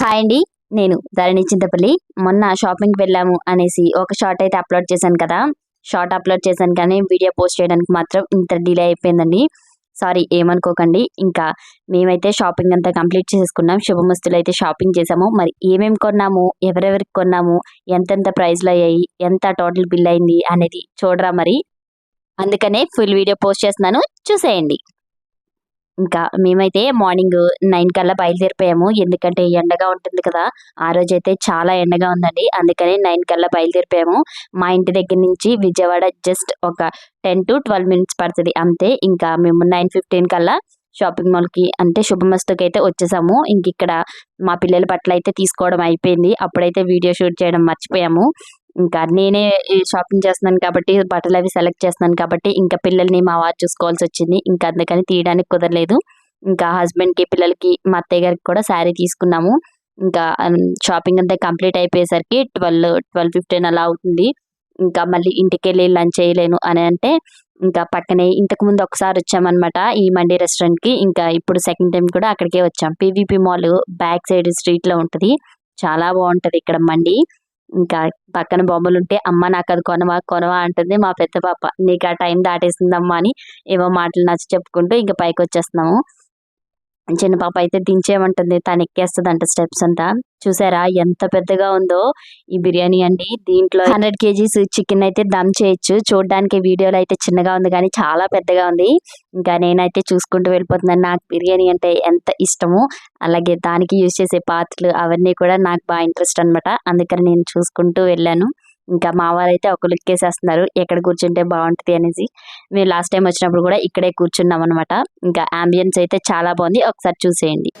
Hi అండి నేను ధరణి చింతపల్లి. మొన్న షాపింగ్కి వెళ్ళాము అనేసి ఒక షార్ట్ అయితే అప్లోడ్ చేశాను కదా. షార్ట్ అప్లోడ్ చేశాను కానీ వీడియో పోస్ట్ చేయడానికి మాత్రం ఇంత డిలే అయిపోయిందండి. సారీ ఏమనుకోకండి. ఇంకా మేమైతే షాపింగ్ అంతా కంప్లీట్ చేసుకున్నాం శుభమస్తులు అయితే షాపింగ్ చేసాము మరి ఏమేమి కొన్నాము ఎవరెవరికి కొన్నాము ఎంతెంత ప్రైస్లు అయ్యాయి ఎంత టోటల్ బిల్ అయింది అనేది చూడరా మరి. అందుకనే ఫుల్ వీడియో పోస్ట్ చేస్తున్నాను. చూసేయండి. ఇంకా మేమైతే మార్నింగ్ నైన్ కల్లా బయలుదేరిపోయాము. ఎందుకంటే ఎండగా ఉంటుంది కదా. ఆ రోజు అయితే చాలా ఎండగా ఉందండి. అందుకని నైన్ కల్లా బయలుదేరిపోయాము. మా ఇంటి దగ్గర నుంచి విజయవాడ జస్ట్ ఒక టెన్ టు ట్వెల్వ్ మినిట్స్ పడుతుంది. అంతే. ఇంకా మేము నైన్ ఫిఫ్టీన్ కల్లా షాపింగ్ మాల్కి అంటే శుభమస్తుకి అయితే వచ్చేసాము. ఇంక ఇక్కడ మా పిల్లల బట్టలు అయితే తీసుకోవడం అయిపోయింది. అప్పుడైతే వీడియో షూట్ చేయడం మర్చిపోయాము. ఇంకా నేనే షాపింగ్ చేస్తున్నాను కాబట్టి బట్టలు అవి సెలెక్ట్ చేస్తున్నాను కాబట్టి ఇంకా పిల్లల్ని మా వారు చూసుకోవాల్సి వచ్చింది. ఇంకా అందుకని తీయడానికి కుదరలేదు. ఇంకా హస్బెండ్కి పిల్లలకి మా అత్తయ్య గారికి కూడా శారీ తీసుకున్నాము. ఇంకా షాపింగ్ అంతా కంప్లీట్ అయిపోయేసరికి ట్వెల్వ్ ట్వెల్వ్ ఫిఫ్టీన్ అలా అవుతుంది. ఇంకా మళ్ళీ ఇంటికి వెళ్ళి లంచ్ చేయలేను అని అంటే ఇంకా పక్కనే ఇంతకు ముందు ఒకసారి వచ్చామన్నమాట ఈ మండి రెస్టారెంట్కి ఇంకా ఇప్పుడు సెకండ్ టైం కూడా అక్కడికే వచ్చాం. పీవీపీ మాల్ బ్యాక్ సైడ్ స్ట్రీట్లో ఉంటుంది. చాలా బాగుంటుంది ఇక్కడ మండి ఇంకా పక్కన బొమ్మలు ఉంటే అమ్మ నాకు అది కొనవా కొనవా అంటుంది మా పెద్ద పాప. నీకు ఆ టైం దాటేసిందమ్మా అని ఏవో మాటలు నచ్చి చెప్పుకుంటూ ఇంకా పైకి వచ్చేస్తున్నాము చిన్న పాప అయితే దించేయమంటుంది. తను ఎక్కేస్తుందంట స్టెప్స్ అంతా. చూసారా ఎంత పెద్దగా ఉందో ఈ బిర్యానీ అండి. దీంట్లో హండ్రెడ్ కేజీస్ చికెన్ అయితే దమ్ చేయొచ్చు. చూడడానికి వీడియోలో అయితే చిన్నగా ఉంది కానీ చాలా పెద్దగా ఉంది. ఇంకా నేనైతే చూసుకుంటూ వెళ్ళిపోతున్నాను. నాకు బిర్యానీ అంటే ఎంత ఇష్టము అలాగే దానికి యూజ్ చేసే పాత్రలు అవన్నీ కూడా నాకు బాగా ఇంట్రెస్ట్ అనమాట అందుకని నేను చూసుకుంటూ వెళ్ళాను. ఇంకా మా వారు అయితే ఒక లుక్ వేసేస్తున్నారు ఎక్కడ కూర్చుంటే బాగుంటుంది అనేసి. మేము లాస్ట్ టైం వచ్చినప్పుడు కూడా ఇక్కడే కూర్చున్నాం అనమాట ఇంకా అంబియన్స్ అయితే చాలా బాగుంది. ఒకసారి చూసేయండి.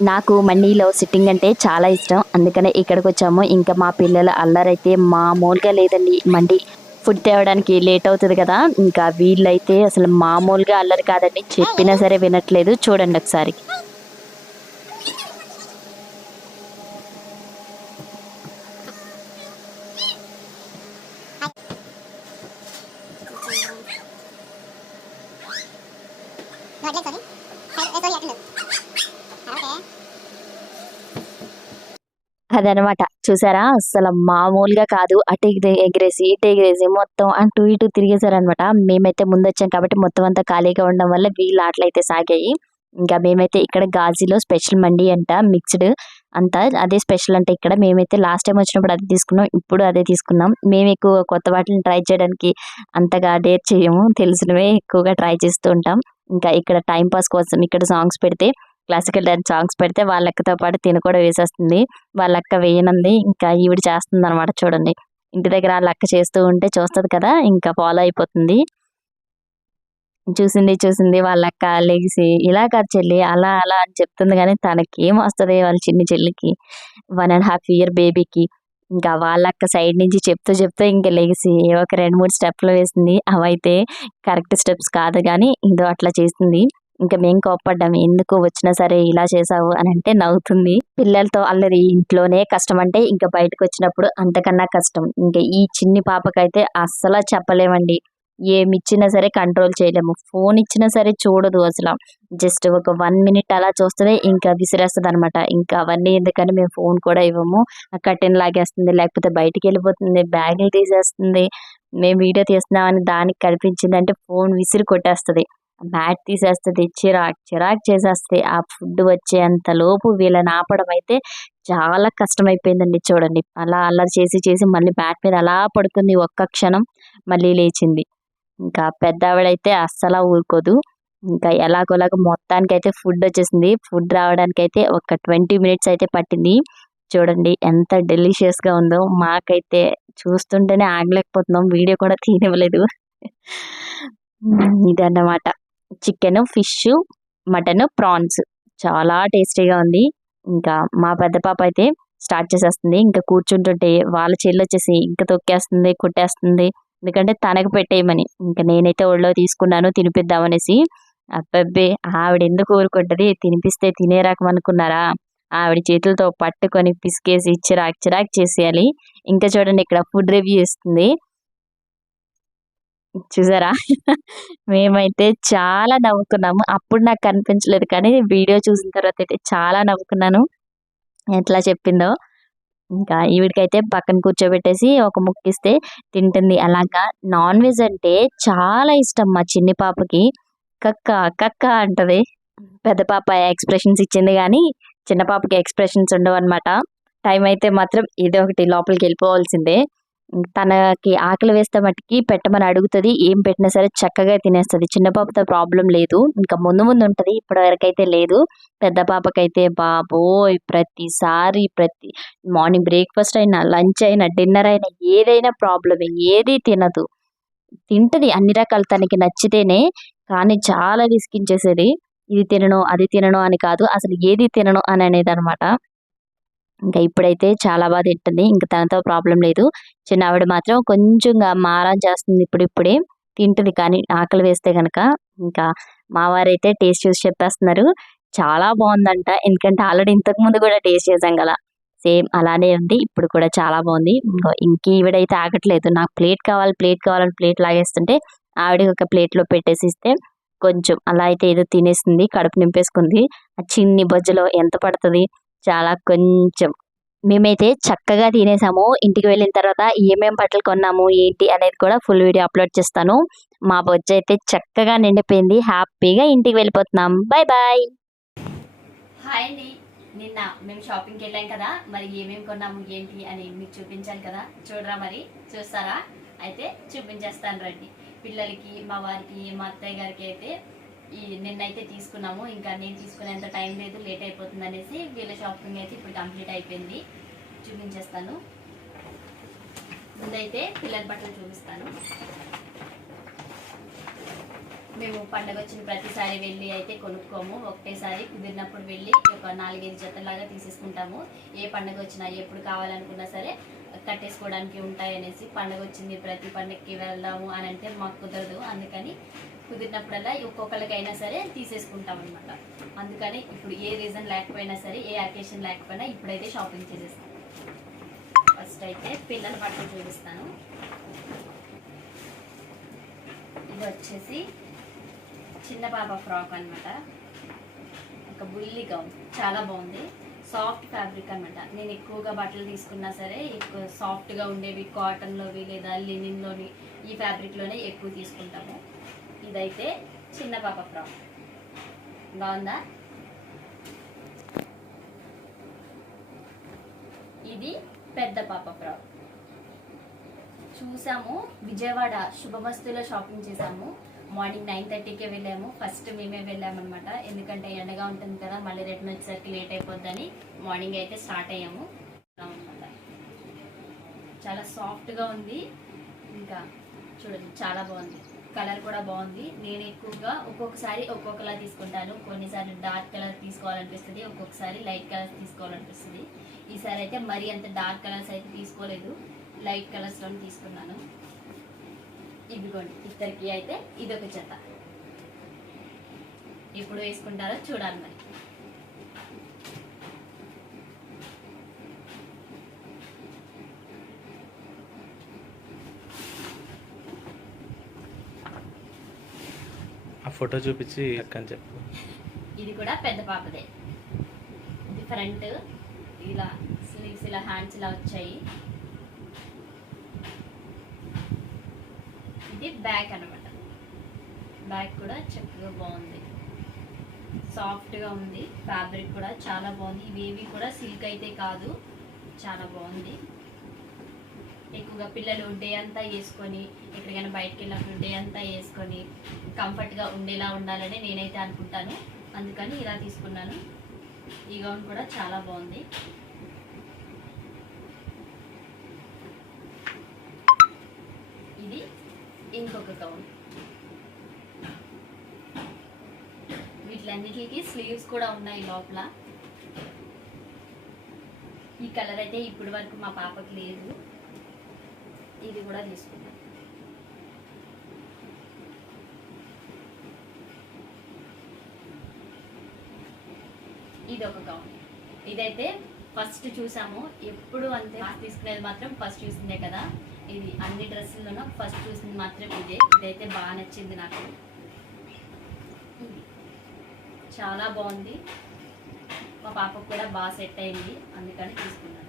నాకు మండీలో సిట్టింగ్ అంటే చాలా ఇష్టం. అందుకనే ఇక్కడికి వచ్చాము. ఇంకా మా పిల్లల అల్లరైతే మామూలుగా లేదండి. మండి ఫుడ్ తేవడానికి లేట్ అవుతుంది కదా. ఇంకా వీళ్ళైతే అసలు మామూలుగా అల్లరి కాదండి. చెప్పినా సరే వినట్లేదు. చూడండి ఒకసారి. అదనమాట చూసారా? అసలు మామూలుగా కాదు. అటు ఎగిరేసి ఇటు ఎగిరేసి మొత్తం అటు ఇటు తిరిగేశారనమాట. మేమైతే ముందు వచ్చాం కాబట్టి మొత్తం అంతా ఖాళీగా ఉండడం వల్ల వీళ్ళు ఆటలు అయితే సాగాయి. ఇంకా మేమైతే ఇక్కడ గాజీలో స్పెషల్ మండి అంట మిక్స్డ్ అంతా అదే స్పెషల్ అంటే ఇక్కడ. మేమైతే లాస్ట్ టైం వచ్చినప్పుడు అది తీసుకున్నాం ఇప్పుడు అదే తీసుకున్నాం. మేము ఎక్కువ కొత్త వాటిని ట్రై చేయడానికి అంతగా డేర్ చేయము. తెలిసినవే ఎక్కువగా ట్రై చేస్తూ ఉంటాం. ఇంకా ఇక్కడ టైం పాస్ కోసం ఇక్కడ సాంగ్స్ పెడితే క్లాసికల్ డాన్స్ సాంగ్స్ పెడితే వాళ్ళ అక్కతో పాటు తిని కూడా వేసేస్తుంది. వాళ్ళ అక్క వేయనంది ఇంకా ఈవిడ చేస్తుంది అనమాట చూడండి. ఇంటి దగ్గర వాళ్ళ అక్క చేస్తూ ఉంటే చూస్తుంది కదా ఇంకా ఫాలో అయిపోతుంది. చూసింది చూసింది వాళ్ళ అక్క లెగిసి ఇలా కాదు చెల్లి అలా అలా అని చెప్తుంది కానీ తనకి ఏం వస్తుంది వాళ్ళ చిన్ని చెల్లికి. వన్ అండ్ హాఫ్ ఇయర్ బేబీకి ఇంకా వాళ్ళ అక్క సైడ్ నుంచి చెప్తూ చెప్తూ ఇంకా లెగిసి ఒక రెండు మూడు స్టెప్లు వేసింది. అవైతే కరెక్ట్ స్టెప్స్ కాదు కానీ ఇదో అట్లా చేసింది. ఇంకా మేము కోప్పడ్డాం ఎందుకు వచ్చినా సరే ఇలా చేసావు అని అంటే నవ్వుతుంది. పిల్లలతో అల్లరి ఇంట్లోనే కష్టం అంటే ఇంకా బయటకు వచ్చినప్పుడు అంతకన్నా కష్టం. ఇంకా ఈ చిన్ని పాపకైతే అస్సలు చెప్పలేమండి. ఏమి ఇచ్చినా సరే కంట్రోల్ చేయలేము. ఫోన్ ఇచ్చినా సరే చూడదు అసలు. జస్ట్ ఒక వన్ మినిట్ అలా చూస్తే ఇంకా విసిరేస్తుంది అనమాట ఇంకా అవన్నీ ఎందుకని మేము ఫోన్ కూడా ఇవ్వము. కట్టెన్ లాగేస్తుంది లేకపోతే బయటికి వెళ్ళిపోతుంది బ్యాగులు తీసేస్తుంది. మేము వీడియో తీస్తున్నామని దానికి కనిపించింది అంటే ఫోన్ విసిరి కొట్టేస్తుంది. బ్యాట్ తీసేస్తుంది చిరాక్ చిరాక్ చేసేస్తుంది ఆ ఫుడ్ వచ్చేంత లోపు వీళ్ళని ఆపడం అయితే చాలా కష్టమైపోయిందండి చూడండి. అలా అల్లరి చేసి చేసి మళ్ళీ బ్యాట్ మీద అలా పడుకుంది ఒక్క క్షణం మళ్ళీ లేచింది. ఇంకా పెద్ద ఆవిడైతే అస్సలా ఊరుకోదు. ఇంకా ఎలాగోలాగ మొత్తానికి అయితే ఫుడ్ వచ్చేసింది. ఫుడ్ రావడానికి అయితే ఒక ట్వంటీ మినిట్స్ అయితే పట్టింది. చూడండి ఎంత డెలిషియస్గా గా ఉందో. మాకైతే చూస్తుంటేనే ఆగలేకపోతున్నాం. వీడియో కూడా తీయనివ్వలేదు. ఇదన్నమాట. Chicken fish mutton prawns. చాలా టేస్టీగా ఉంది. ఇంకా మా పెద్ద పాప అయితే స్టార్ట్ చేసేస్తుంది. ఇంకా కూర్చుంటుంటే వాళ్ళ చెల్లి వచ్చేసి ఇంకా తొక్కేస్తుంది కొట్టేస్తుంది. ఎందుకంటే తనకు పెట్టేయమని. ఇంకా నేనైతే ఒళ్ళో తీసుకున్నాను తినిపిద్దామనేసి అబ్బబ్బే ఆవిడ ఎందుకు ఊరుకుంటుంది? తినిపిస్తే తినే రకం అనుకున్నారా? ఆవిడ చేతులతో పట్టుకొని పిసికేసి చిరాక్ చిరాక్ చేసేయాలి. ఇంకా చూడండి ఇక్కడ ఫుడ్ రివ్యూ ఇస్తుంది. చూసారా? మేమైతే చాలా నవ్వుకున్నాము. అప్పుడు నాకు కనిపించలేదు కానీ వీడియో చూసిన తర్వాత అయితే చాలా నవ్వుకున్నాను. ఎట్లా చెప్పిందో. ఇంకా ఈవిడికైతే పక్కన కూర్చోబెట్టేసి ఒక ముక్కిస్తే తింటుంది. అలాగా నాన్ వెజ్ అంటే చాలా ఇష్టం మా చిన్ని పాపకి. కక్క కక్క అంటది. పెద్ద పాప ఎక్స్ప్రెషన్స్ ఇచ్చింది కానీ చిన్న పాపకి ఎక్స్ప్రెషన్స్ ఉండవు అనమాట టైం అయితే మాత్రం ఏదో ఒకటి లోపలికి వెళ్ళిపోవాల్సిందే. తనకి ఆకలి వేస్తే మట్టుకి పెట్టమని అడుగుతుంది ఏం పెట్టినా సరే చక్కగా తినేస్తుంది. చిన్న పాపతో ప్రాబ్లం లేదు ఇంకా ముందు ముందు ఉంటుంది ఇప్పటి వరకైతే లేదు. పెద్ద పాపకైతే బాబోయ్ ప్రతిసారి ప్రతి మార్నింగ్ బ్రేక్ఫాస్ట్ అయినా లంచ్ అయినా డిన్నర్ అయినా ఏదైనా ప్రాబ్లమే ఏది తినదు. తింటది అన్ని రకాలు తనకి నచ్చితేనే కానీ చాలా విసిగించేసేది ఇది తినను అది తినను అని కాదు అసలు ఏది తినను అని అనేది అనమాట ఇంకా ఇప్పుడైతే చాలా బాగా తింటుంది. ఇంకా తనతో ప్రాబ్లం లేదు. చిన్న ఆవిడ మాత్రం కొంచెంగా మారం చేస్తుంది ఇప్పుడిప్పుడే. తింటుంది కానీ ఆకలి వేస్తే కనుక ఇంకా మావారైతే టేస్ట్ చూసి చెప్పేస్తున్నారు. చాలా బాగుందంట. ఎందుకంటే ఆల్రెడీ ఇంతకు ముందు కూడా టేస్ట్ చేసాం కదా. సేమ్ అలానే ఉంది. ఇప్పుడు కూడా చాలా బాగుంది. ఇంకో ఇంక ఈవిడైతే ఆగట్లేదు. నాకు ప్లేట్ కావాలి ప్లేట్ కావాలని ప్లేట్ లాగేస్తుంటే ఆవిడకి ఒక ప్లేట్లో పెట్టేసి ఇస్తే కొంచెం అలా అయితే ఏదో తినేసింది కడుపు నింపేసుకుంది. ఆ చిన్ని బొజ్జలో ఎంత పడుతుంది? చాలా కొంచెం మేమైతే చక్కగా తినేసాము. ఇంటికి వెళ్ళిన తర్వాత ఏమేం బట్టలు కొన్నాము ఏంటి అనేది కూడా ఫుల్ వీడియో అప్లోడ్ చేస్తాను. మా బొజ్జ అయితే చక్కగా నిండిపోయింది. హ్యాపీగా ఇంటికి వెళ్ళిపోతున్నాం. బాయ్ బాయ్ హాయ్ అండి. నిన్న మేము షాపింగ్కి వెళ్ళాం కదా. మరి ఏమేమి కొన్నాము ఏంటి అని మీకు చూపించాను కదా. చూడరా మరి? చూస్తారా? అయితే చూపించేస్తాను రండి. పిల్లలకి మా వారికి మా అత్తయ్య గారికి అయితే నిన్నైతే తీసుకున్నాము. ఇంకా నేను తీసుకునేంత టైం లేదు లేట్ అయిపోతుంది అనేసి వీళ్ళ షాపింగ్ అయితే ఇప్పుడు కంప్లీట్ అయిపోయింది. చూపించేస్తాను. ముందైతే పిల్లల బట్టలు చూపిస్తాను. మేము పండగ వచ్చిన ప్రతిసారి వెళ్ళి అయితే కొనుక్కోము. ఒకటేసారి కుదిరినప్పుడు వెళ్ళి ఒక నాలుగైదు జతలాగా తీసేసుకుంటాము. ఏ పండగ వచ్చినా ఎప్పుడు కావాలనుకున్నా సరే కట్టేసుకోవడానికి ఉంటాయి అనేసి పండగ వచ్చింది ప్రతి పండగకి వెళ్దాము అని అంటే మాకు కుదరదు. అందుకని కుదిరినప్పుడల్లా ఒక్కొక్కరికైనా సరే తీసేసుకుంటాం అనమాట అందుకని ఇప్పుడు ఏ రీజన్ లేకపోయినా సరే ఏ అకేషన్ లేకపోయినా ఇప్పుడైతే షాపింగ్ చేసేస్తాం. ఫస్ట్ అయితే పిల్లల బట్టలు చూపిస్తాను. ఇది వచ్చేసి చిన్న బాబా ఫ్రాక్ అనమాట ఒక బుల్లి గౌన్. చాలా బాగుంది. సాఫ్ట్ ఫ్యాబ్రిక్ అనమాట నేను ఎక్కువగా బట్టలు తీసుకున్నా సరే ఎక్కువ సాఫ్ట్గా ఉండేవి కాటన్లోవి లేదా లినిన్లోని ఈ ఫ్యాబ్రిక్లోనే ఎక్కువ తీసుకుంటాము. ఇదైతే చిన్న పాప ఫ్రాక్. బాగుందా? ఇది పెద్ద పాప ఫ్రాక్. చూసాము విజయవాడ శుభమస్తులో షాపింగ్ చేసాము. మార్నింగ్ నైన్ థర్టీకే వెళ్ళాము. ఫస్ట్ మేమే వెళ్ళామన్నమాట. ఎందుకంటే ఎండగా ఉంటుంది కదా మళ్ళీ రిటర్న్ వచ్చేసరికి లేట్ అయిపోద్దని మార్నింగ్ అయితే స్టార్ట్ అయ్యాము. చాలా సాఫ్ట్గా ఉంది. ఇంకా చూడండి చాలా బాగుంది. కలర్ కూడా బాగుంది. నేను ఎక్కువగా ఒక్కొక్కసారి ఒక్కొక్కలా తీసుకుంటాను. కొన్నిసార్లు డార్క్ కలర్ తీసుకోవాలనిపిస్తుంది ఒక్కొక్కసారి లైట్ కలర్ తీసుకోవాలనిపిస్తుంది. ఈసారి అయితే మరీ అంత డార్క్ కలర్స్ అయితే తీసుకోలేదు. లైట్ కలర్స్లో తీసుకున్నాను. ఇదిగోండి ఇద్దరికి అయితే ఇదొక జత ఇప్పుడు వేసుకుంటారో చూడాలి మరి. ఆ ఫోటో చూపించి అక్కని చెప్పు. ఇది కూడా పెద్ద పాపదే. ఇది ఫ్రంట్ ఇలా స్లీవ్స్ ఇలా హ్యాండ్స్ ఇలా వచ్చాయి ఇది బ్యాక్ అన్నమాట. బ్యాక్ కూడా చక్కగా బాగుంది. సాఫ్ట్గా ఉంది. ఫ్యాబ్రిక్ కూడా చాలా బాగుంది. ఇవేవి కూడా సిల్క్ అయితే కాదు. చాలా బాగుంది. ఎక్కువగా పిల్లలు డే అంతా వేసుకొని ఎక్కడికైనా బయటకు వెళ్ళినప్పుడు డే అంతా వేసుకొని కంఫర్ట్గా ఉండేలా ఉండాలని నేనైతే అనుకుంటాను. అందుకని ఇలా తీసుకున్నాను. ఈ గౌన్ కూడా చాలా బాగుంది ఇది ఇంకొక గౌన్ వీటిలన్నిటికి స్లీవ్స్ కూడా ఉన్నాయి లోపల. ఈ కలర్ అయితే ఇప్పటి వరకు మా పాపకి లేదు. ఇది కూడా తీసుకున్నాం ఇది ఒక గౌన్ ఇదైతే ఫస్ట్ చూసాము. ఎప్పుడు అంతే తీసుకునేది మాత్రం ఫస్ట్ చూసిందే కదా. ఇది అన్ని డ్రెస్సుల్లోనూ ఫస్ట్ చూసింది మాత్రం ఇదే. ఇదైతే బాగా నచ్చింది నాకు. చాలా బాగుంది. మా పాపకు కూడా బాగా సెట్ అయింది. అందుకని తీసుకున్నాను.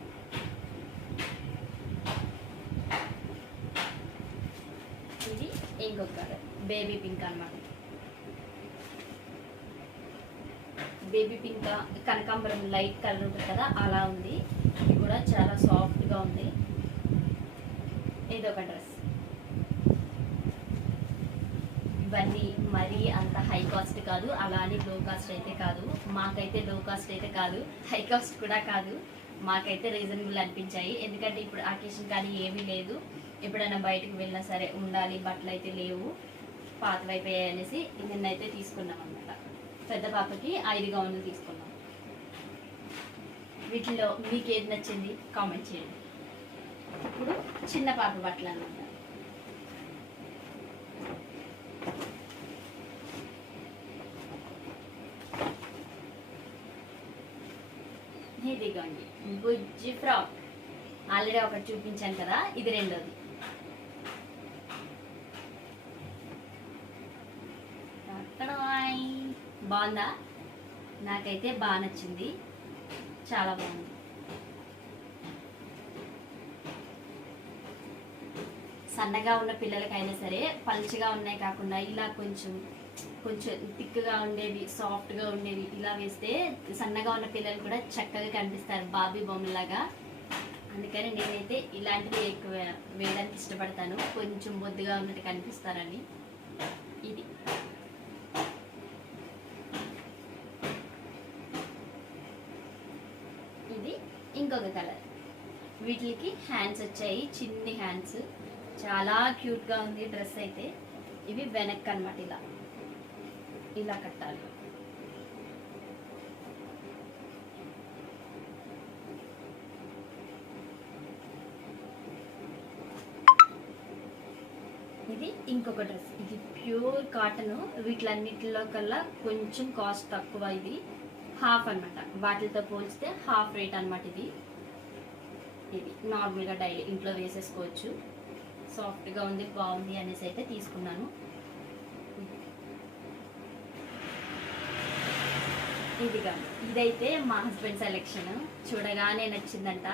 ఇది ఇంకొక బేబీ పింక్ అన్నమాట. బేబీ పింక్ కనకాంబరం లైట్ కలర్ ఉంటుంది కదా అలా ఉంది. ఇది కూడా చాలా సాఫ్ట్గా ఉంది. ఇది ఒక డ్రెస్. ఇవన్నీ మరీ అంత హై కాస్ట్ కాదు అలానే లో కాస్ట్ అయితే కాదు. మాకైతే లో కాస్ట్ అయితే కాదు హై కాస్ట్ కూడా కాదు. మాకైతే రీజనబుల్ అనిపించాయి. ఎందుకంటే ఇప్పుడు అకేషన్ కానీ ఏమీ లేదు. ఎప్పుడైనా బయటకు వెళ్ళినా సరే ఉండాలి బట్టలు అయితే లేవు. పాతవైపోయాయి అనేసి నిన్నైతే తీసుకున్నాం అనమాట పెద్ద పాపకి ఐదు గౌన్లు తీసుకున్నాం. వీటిలో మీకు ఏది నచ్చింది? కామెంట్ చేయండి. ఇప్పుడు చిన్న పాప బట్టలు అన్నమాట ఇదిగోండి బుజ్జి ఫ్రాక్. ఆల్రెడీ ఒకటి చూపించాను కదా ఇది రెండోది. బాగుందా? నాకైతే బాగా నచ్చింది. చాలా బాగుంది. సన్నగా ఉన్న పిల్లలకైనా సరే పలుచగా ఉన్నాయి కాకుండా ఇలా కొంచెం కొంచెం థిక్గా ఉండేవి సాఫ్ట్గా ఉండేవి ఇలా వేస్తే సన్నగా ఉన్న పిల్లలు కూడా చక్కగా కనిపిస్తారు బాబీ బొమ్మలాగా. అందుకని నేనైతే ఇలాంటివి ఎక్కువ వేయడానికి ఇష్టపడతాను. కొంచెం బొద్దుగా ఉన్నట్టు కనిపిస్తారని. ఇది. ఇది ఇంకొక కలర్. వీటికి హ్యాండ్స్ వచ్చాయి చిన్ని హ్యాండ్స్. చాలా క్యూట్గా ఉంది డ్రెస్ అయితే. ఇవి వెనక్కి అనమాట ఇలా. ఇలా కట్టాలి. ఇది ఇంకొక డ్రెస్. ఇది ప్యూర్ కాటన్. వీటిలన్నిటిలో కల్లా కొంచెం కాస్ట్ తక్కువ ఇది. హాఫ్ అన్నమాట. వాటితో పోల్చితే హాఫ్ రేట్ అన్నమాట ఇది. ఇది నార్మల్గా డైలీ ఇంట్లో వేసేసుకోవచ్చు. సాఫ్ట్గా ఉంది బాగుంది అనేసి అయితే తీసుకున్నాను. ఇది ఇదైతే మా హస్బెండ్ సెలెక్షన్. చూడగానే నచ్చిందంట.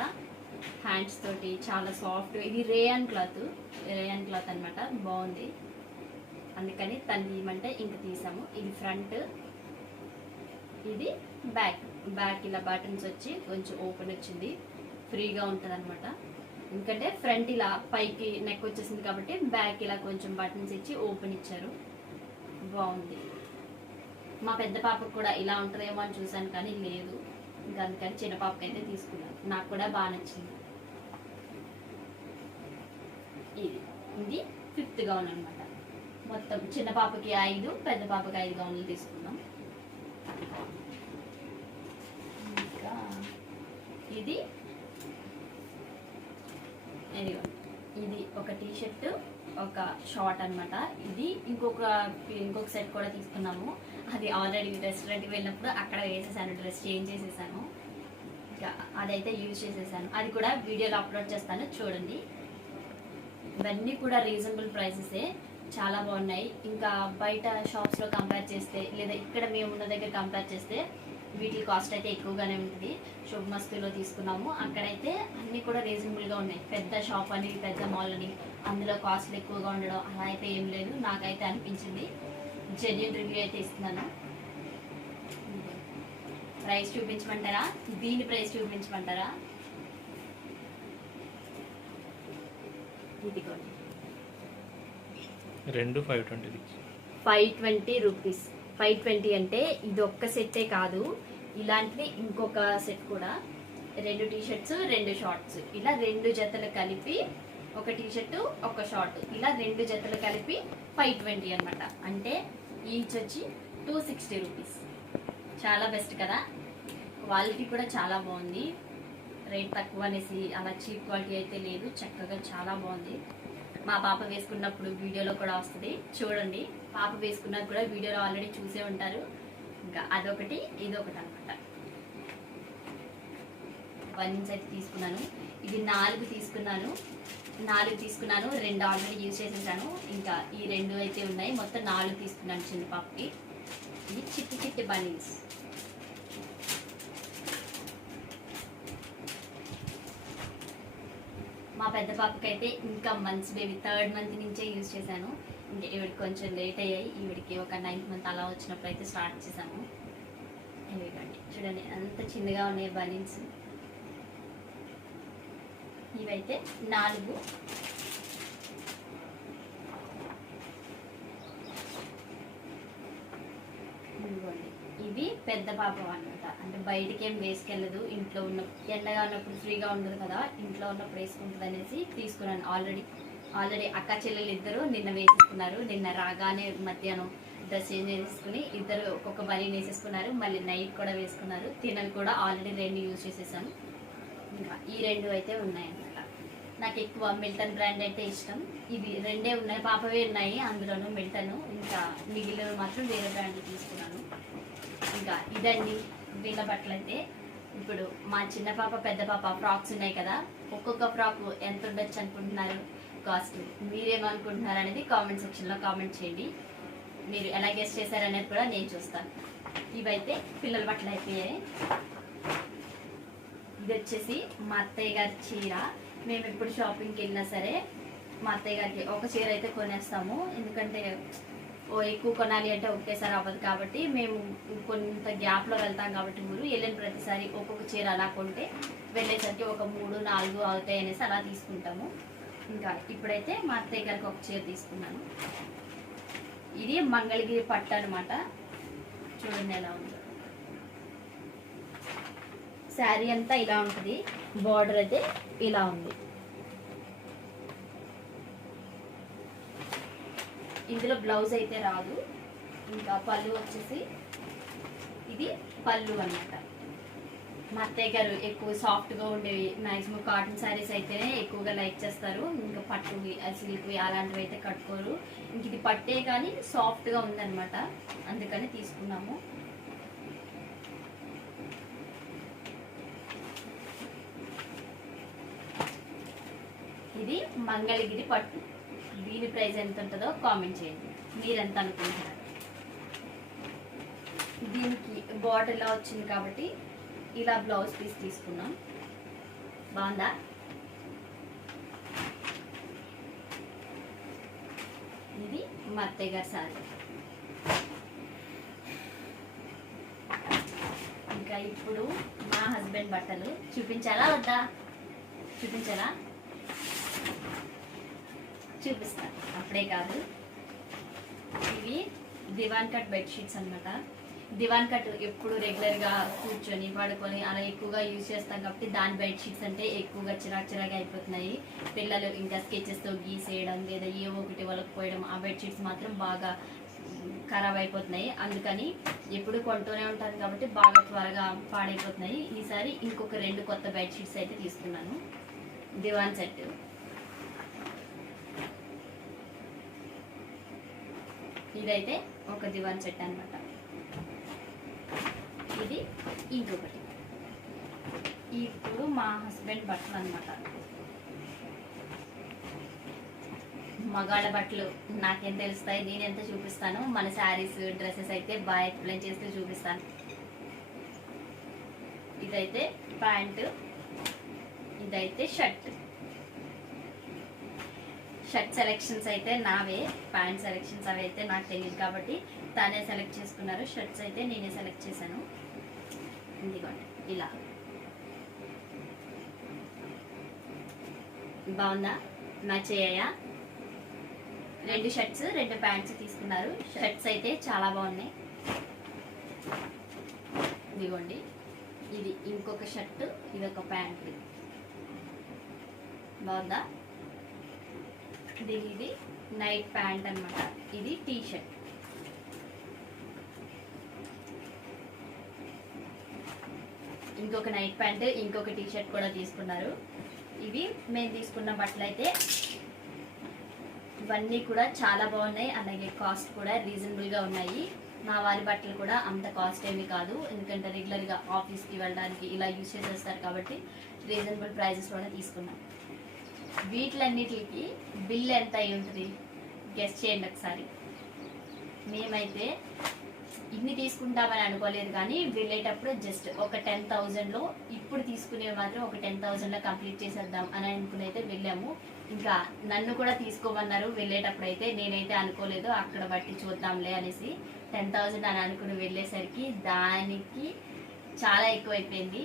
హ్యాండ్స్ తోటి చాలా సాఫ్ట్ ఇది రేయన్ క్లాత్ రేయన్ క్లాత్ అన్నమాట బాగుంది. అందుకని తను తీయమంటే ఇంక తీసాము. ఇది ఫ్రంట్ ఇది బ్యాక్. బ్యాక్ ఇలా బటన్స్ వచ్చి కొంచెం ఓపెన్ వచ్చింది. ఫ్రీగా ఉంటుంది అనమాట ఎందుకంటే ఫ్రంట్ ఇలా పైకి నెక్ వచ్చేసింది కాబట్టి బ్యాక్ ఇలా కొంచెం బటన్స్ ఇచ్చి ఓపెన్ ఇచ్చారు. బాగుంది. మా పెద్ద పాపకు కూడా ఇలా ఉంటుందేమో అని చూశాను కానీ లేదు. ఇంకా అందుకని చిన్న పాపకి అయితే తీసుకున్నాను. నాకు కూడా బాగా నచ్చింది. ఇది. ఇది ఫిఫ్త్ గౌన్ అనమాట మొత్తం చిన్న పాపకి ఐదు పెద్ద పాపకి ఐదు గౌన్లు తీసుకున్నాం. ఇంకా ఇది ఇది ఒక టీ షర్ట్ ఒక షార్ట్ అన్నమాట. ఇది ఇంకొక ఇంకొక సెట్ కూడా తీసుకున్నాము. అది ఆల్రెడీ రెస్టారెంట్కి వెళ్ళినప్పుడు అక్కడ వేసేసాను డ్రెస్ చేంజ్ చేసేసాను. ఇంకా అదైతే యూజ్ చేసేసాను. అది కూడా వీడియోలో అప్లోడ్ చేస్తాను చూడండి. ఇవన్నీ కూడా రీజనబుల్ ప్రైసెసే చాలా బాగున్నాయి. ఇంకా బయట షాప్స్లో కంపేర్ చేస్తే లేదా ఇక్కడ మేము ఉన్న దగ్గర కంపేర్ చేస్తే వీటి కాస్ట్ అయితే ఎక్కువగానే ఉంటుంది. శుభ మస్తులో తీసుకున్నాము. అక్కడైతే అన్నీ కూడా రీజనబుల్గా ఉన్నాయి. పెద్ద షాప్ అని పెద్ద మాల్ అని అందులో కాస్ట్లు ఎక్కువగా ఉండడం అలా అయితే ఏం లేదు. నాకైతే అనిపించింది. జెన్యున్ రివ్యూ అయితే ఇస్తున్నాను. ప్రైస్ చూపించమంటారా? దీని ప్రైస్ చూపించమంటారా? ఇదిగోండి. రెండు five twenty five twenty rupees five twenty అంటే ఇది ఒక్క సెట్టే కాదు. ఇలాంటిది ఇంకొక సెట్ కూడా. రెండు టీ షర్ట్స్ రెండు షార్ట్స్. ఇలా రెండు జతలు కలిపి ఒక టీ షర్ట్ ఒక షార్ట్. ఇలా రెండు జతలు కలిపి ఫైవ్ ట్వంటీ అనమాట అంటే ఈచ్ వచ్చి టూ సిక్స్టీ రూపీస్. చాలా బెస్ట్ కదా? క్వాలిటీ కూడా చాలా బాగుంది. రేట్ తక్కువ అనేసి అలా చీప్ క్వాలిటీ అయితే లేదు. చక్కగా చాలా బాగుంది. మా పాప వేసుకున్నప్పుడు వీడియోలో కూడా వస్తుంది. చూడండి. పాప వేసుకున్నది కూడా వీడియోలో ఆల్రెడీ చూసే ఉంటారు. ఇంకా అదొకటి ఇదొకటి అనమాట వన్స్ అయితే తీసుకున్నాను. ఇది నాలుగు తీసుకున్నాను. నాలుగు తీసుకున్నాను. రెండు ఆల్రెడీ యూజ్ చేసేసాను. ఇంకా ఈ రెండు అయితే ఉన్నాయి. మొత్తం నాలుగు తీసుకున్నాను చిన్న పాపకి. ఇది చిట్టి చిట్టి బనీన్స్. మా పెద్ద పాపకి అయితే ఇంకా మంత్స్ బేబీ థర్డ్ మంత్ నుంచే యూజ్ చేశాను. ఇంకా ఈవిడికి కొంచెం లేట్ అయ్యాయి. ఈవిడికి ఒక నైన్త్ మంత్ అలా వచ్చినప్పుడు అయితే స్టార్ట్ చేశాము ఇవిగండి చూడండి అంత చిన్నగా ఉన్నాయి బనీన్స్. ఇవైతే నాలుగు. ఇదిగోండి. ఇవి పెద్ద పాపం అనమాట అంటే బయటికి ఏం వేసుకెళ్ళదు. ఇంట్లో ఉన్న ఎండగా ఉన్నప్పుడు ఫ్రీగా ఉండదు కదా. ఇంట్లో ఉన్నప్పుడు వేసుకుంటుంది అనేసి తీసుకున్నాను. ఆల్రెడీ ఆల్రెడీ అక్క చెల్లెలు ఇద్దరు నిన్న వేసేసుకున్నారు. నిన్న రాగానే మధ్యాహ్నం డ్రెస్ చేంజ్ చేసుకుని ఇద్దరు ఒక్కొక్క బరీ వేసేసుకున్నారు. మళ్ళీ నైట్ కూడా వేసుకున్నారు. తినవి కూడా ఆల్రెడీ రెండు యూజ్ చేసేసాను. ఇంకా ఈ రెండు అయితే ఉన్నాయన్నమాట. నాకు ఎక్కువ మిల్టన్ బ్రాండ్ అయితే ఇష్టం. ఇవి రెండే ఉన్నాయి. పాపవే ఉన్నాయి. అందులోనూ మిల్టన్ ఇంకా మిగిలిన మాత్రం వేరే బ్రాండ్ తీసుకున్నాను. ఇంకా ఇదండి వీళ్ళ బట్టలు అయితే ఇప్పుడు మా చిన్న పాప పెద్ద పాప ఫ్రాక్స్ ఉన్నాయి కదా. ఒక్కొక్క ఫ్రాక్ ఎంత ఉండొచ్చు అనుకుంటున్నారు? కాస్ట్ మీరేమనుకుంటున్నారు అనేది కామెంట్ సెక్షన్లో కామెంట్ చేయండి. మీరు ఎలా గెస్ట్ చేశారనేది కూడా నేను చూస్తాను. ఇవైతే పిల్లల బట్టలు అయిపోయాయి. ఇది వచ్చేసి మా అత్తయ్య గారి చీర. మేము ఎప్పుడు షాపింగ్కి వెళ్ళినా సరే మా అత్తయ్య గారికి ఒక చీర అయితే కొనేస్తాము. ఎందుకంటే ఎక్కువ కొనాలి అంటే ఒకేసారి అవ్వదు కాబట్టి మేము కొంత గ్యాప్లో వెళ్తాం కాబట్టి ఊరు. వెళ్ళిన ప్రతిసారి ఒక్కొక్క చీర అలా కొంటే వెళ్ళేసరికి ఒక మూడు నాలుగు అవుతాయి అనేసి అలా తీసుకుంటాము. ఇంకా ఇప్పుడైతే మా అత్తయ్య గారికి ఒక చీర తీసుకున్నాను. ఇది మంగళగిరి పట్టు అనమాట చూడండి ఎలా ఉందో. శారీ అంతా ఇలా ఉంటుంది. బార్డర్ అయితే ఇలా ఉంది. ఇందులో బ్లౌజ్ అయితే రాదు. ఇంకా పళ్ళు వచ్చేసి ఇది పళ్ళు అన్నమాట. మా అత్తయ్య గారు ఎక్కువ సాఫ్ట్గా ఉండేవి మ్యాక్సిమం కాటన్ శారీస్ అయితేనే ఎక్కువగా లైక్ చేస్తారు. ఇంకా పట్టు సిల్క్వి అలాంటివి అయితే కట్టుకోరు. ఇంక ఇది పట్టే కానీ సాఫ్ట్గా ఉందన్నమాట. అందుకని తీసుకున్నాము. ఇది మంగళగిరి పట్టు. దీని ప్రైస్ ఎంత ఉంటుందో కామెంట్ చేయండి. మీరు ఎంత అనుకుంటున్నారు? దీనికి బార్డర్ ఇలా వచ్చింది కాబట్టి ఇలా బ్లౌజ్ పీస్ తీసుకున్నాం. బాగుందా? ఇది మా అత్తయ్య గారి సారీ ఇంకా ఇప్పుడు మా హస్బెండ్ బట్టలు చూపించాలా వద్దా? చూపించాలా? చూపిస్తాను. అప్పుడే కాదు. ఇవి దివాన్ కట్ బెడ్షీట్స్ అన్నమాట. దివాన్ కట్ ఎప్పుడు రెగ్యులర్గా కూర్చొని పడుకొని అలా ఎక్కువగా యూజ్ చేస్తాం కాబట్టి దాని బెడ్షీట్స్ అంటే ఎక్కువగా చిరాకు చిరాగా అయిపోతున్నాయి. పిల్లలు ఇంకా స్కెచెస్తో గీసేయడం లేదా ఏ ఒకటి వాళ్ళకి పోయడం ఆ బెడ్షీట్స్ మాత్రం బాగా ఖరాబ్ అయిపోతున్నాయి. అందుకని ఎప్పుడు కొంటూనే ఉంటాను కాబట్టి బాగా త్వరగా పాడైపోతున్నాయి. ఈసారి ఇంకొక రెండు కొత్త బెడ్షీట్స్ అయితే తీసుకున్నాను. Divan set. ఇదైతే ఒక దివాన్ సెట్ అన్నమాట. ఇది ఇంకొకటి. ఇప్పుడు మా హస్బెండ్ బట్టలు అనమాట మగాళ్ళ బట్టలు నాకేం తెలుస్తాయి నేను ఎంత చూపిస్తాను? మన శారీస్ డ్రెస్సెస్ అయితే బాగా ఎక్స్ప్లెయిన్ చేస్తూ చూపిస్తాను. ఇదైతే ప్యాంటు ఇదైతే షర్ట్. షర్ట్ సెలెక్షన్స్ అయితే నావే ప్యాంట్ సెలెక్షన్స్ అవి అయితే నాకు తెలియదు కాబట్టి తానే సెలెక్ట్ చేసుకున్నారు. షర్ట్స్ అయితే నేనే సెలెక్ట్ చేశాను. ఇదిగోండి ఇలా. బాగుందా? మ్యాచ్ అయ్యాయా? రెండు షర్ట్స్ రెండు ప్యాంట్స్ తీసుకున్నారు. షర్ట్స్ అయితే చాలా బాగున్నాయి. ఇదిగోండి ఇది ఇంకొక షర్ట్ ఇది ఒక ప్యాంట్ బాగుందా? దీని ఇది నైట్ ప్యాంట్ అన్నమాట. ఇది టీ షర్ట్ ఇంకొక నైట్ ప్యాంట్ ఇంకొక టీ షర్ట్ కూడా తీసుకున్నారు. ఇవి మేము తీసుకున్న బట్టలు అయితే ఇవన్నీ కూడా చాలా బాగున్నాయి. అలాగే కాస్ట్ కూడా రీజనబుల్గా ఉన్నాయి. మా వారి బట్టలు కూడా అంత కాస్ట్ ఏమీ కాదు. ఎందుకంటే రెగ్యులర్గా ఆఫీస్కి వెళ్ళడానికి ఇలా యూజ్ చేసేస్తారు కాబట్టి రీజనబుల్ ప్రైజెస్లోనే తీసుకున్నాం. వీటిలన్నిటికి బిల్ ఎంత అయి ఉంటుంది? గెస్ట్ చేయండి ఒకసారి. మేమైతే ఇన్ని తీసుకుంటామని అనుకోలేదు కానీ వెళ్ళేటప్పుడు జస్ట్ ఒక టెన్ థౌజండ్లో ఇప్పుడు తీసుకునేవి మాత్రం ఒక టెన్ థౌజండ్లో కంప్లీట్ చేసేద్దాం అని అనుకుని అయితే వెళ్ళాము. ఇంకా నన్ను కూడా తీసుకోమన్నారు. వెళ్ళేటప్పుడు అయితే నేనైతే అనుకోలేదు. అక్కడ బట్టి చూద్దాంలే అనేసి టెన్ థౌజండ్ అని అనుకుని వెళ్ళేసరికి దానికి చాలా ఎక్కువైపోయింది.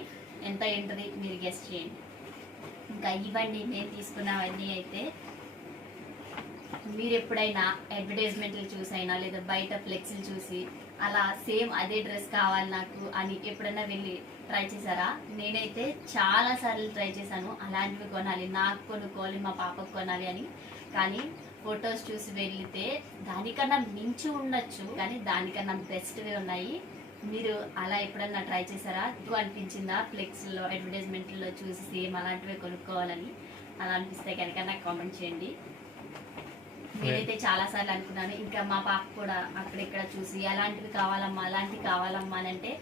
ఎంత ఏంటది మీరు గెస్ట్ చేయండి. ఇంకా ఇవ్వండి నేను తీసుకున్నవన్నీ అయితే. మీరు ఎప్పుడైనా అడ్వర్టైజ్మెంట్లు చూసైనా లేదా బయట ఫ్లెక్స్లు చూసి అలా సేమ్ అదే డ్రెస్ కావాలి నాకు అని ఎప్పుడైనా వెళ్ళి ట్రై చేశారా? నేనైతే చాలా సార్లు ట్రై చేశాను. అలాంటివి కొనాలి నాకు కొనుక్కోవాలి మా పాపకు కొనాలి అని. కానీ ఫొటోస్ చూసి వెళ్తే దానికన్నా మించి ఉండొచ్చు. కానీ దానికన్నా బెస్ట్వే ఉన్నాయి. మీరు అలా ఎప్పుడన్నా ట్రై చేశారా? ఇది అనిపించిందా? ఫ్లెక్స్లో అడ్వర్టైజ్మెంట్లో చూసి సేమ్ అలాంటివి కొనుక్కోవాలని? అలా అనిపిస్తే కనుక నాకు కామెంట్ చేయండి. నేనైతే చాలా సార్లు అనుకున్నాను ఇంకా మా పాప కూడా అక్కడిక్కడ చూసి అలాంటివి కావాలమ్మా అలాంటివి కావాలమ్మా అని అంటే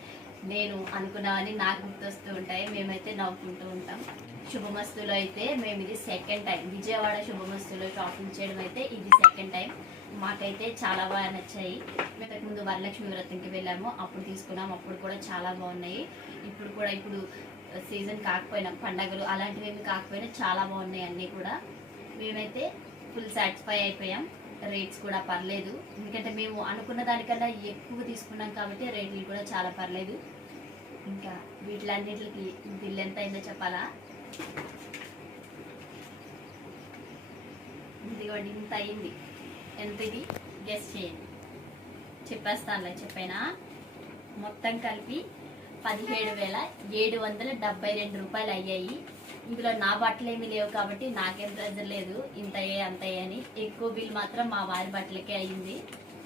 నేను అనుకున్నామని నాకు గుర్తొస్తూ ఉంటాయి మేమైతే నవ్వుకుంటూ ఉంటాం. శుభమస్తులో అయితే మేము ఇది సెకండ్ టైం. విజయవాడ శుభమస్తులో షాపింగ్ చేయడం అయితే ఇది సెకండ్ టైం. మాకైతే చాలా బాగా నచ్చాయి. మేము ముందు వరలక్ష్మి వ్రతంకి వెళ్ళాము. అప్పుడు తీసుకున్నాం. అప్పుడు కూడా చాలా బాగున్నాయి. ఇప్పుడు కూడా ఇప్పుడు సీజన్ కాకపోయినా పండగలు అలాంటివి ఏమి కాకపోయినా చాలా బాగున్నాయి అన్నీ కూడా. మేమైతే ఫుల్ సాటిస్ఫై అయిపోయాం. రేట్స్ కూడా పర్లేదు. ఎందుకంటే మేము అనుకున్న దానికన్నా ఎక్కువ తీసుకున్నాం కాబట్టి రేట్లు కూడా చాలా పర్లేదు. ఇంకా వీటిలన్నిటికి బిల్ ఎంత అయిందో చెప్పాలా? ఇదిగోండి ఇంత అయింది. ఎంత ఇది గెస్ చేయండి. చెప్పేస్తానులే చెప్పైనా? మొత్తం కలిపి పదిహేడు వేల ఏడు వందల డెబ్బై రెండు రూపాయలు అయ్యాయి. ఇందులో నా బట్టలు ఏమీ లేవు కాబట్టి నాకేం ప్రెజర్ లేదు. ఇంతయే అంతయే అని ఎక్కువ బిల్ మాత్రం మా వారి బట్టలకే అయ్యింది.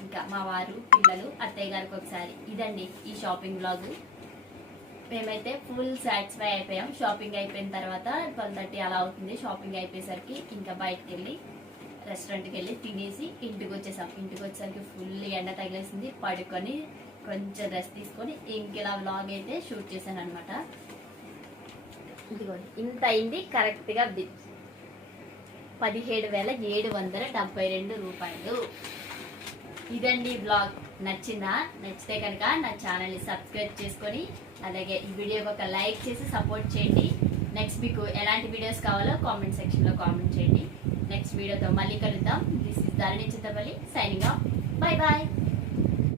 ఇంకా మా వారు పిల్లలు అత్తయ్య గారికి ఒకసారి. ఇదండి ఈ షాపింగ్ బ్లాగ్ మేమైతే ఫుల్ సాటిస్ఫై అయిపోయాం. షాపింగ్ అయిపోయిన తర్వాత ట్వెల్వ్ థర్టీ అలా అవుతుంది. షాపింగ్ అయిపోయేసరికి ఇంకా బయటకు వెళ్ళి రెస్టారెంట్కి వెళ్ళి తినేసి ఇంటికి వచ్చేసాం. ఇంటికి వచ్చేసరికి ఫుల్ ఎండ తగిలేసింది. పడుకొని కొంచెం రెస్ట్ తీసుకొని ఇంకెలా వ్లాగ్ అయితే షూట్ చేశాను అనమాట ఇదిగోండి ఇంత అయింది కరెక్ట్గా బిల్ పదిహేడు వేల ఏడు వందల డెబ్బై రెండు రూపాయలు. ఇదండి బ్లాగ్ నచ్చిందా? నచ్చితే కనుక నా ఛానల్ని సబ్స్క్రైబ్ చేసుకొని అలాగే ఈ వీడియోకి ఒక లైక్ చేసి సపోర్ట్ చేయండి. నెక్స్ట్ మీకు ఎలాంటి వీడియోస్ కావాలో కామెంట్ సెక్షన్లో కామెంట్ చేయండి. నెక్స్ట్ వీడియోతో మళ్ళీ కలుద్దాం. This is Dharani Chintapalli signing off bye bye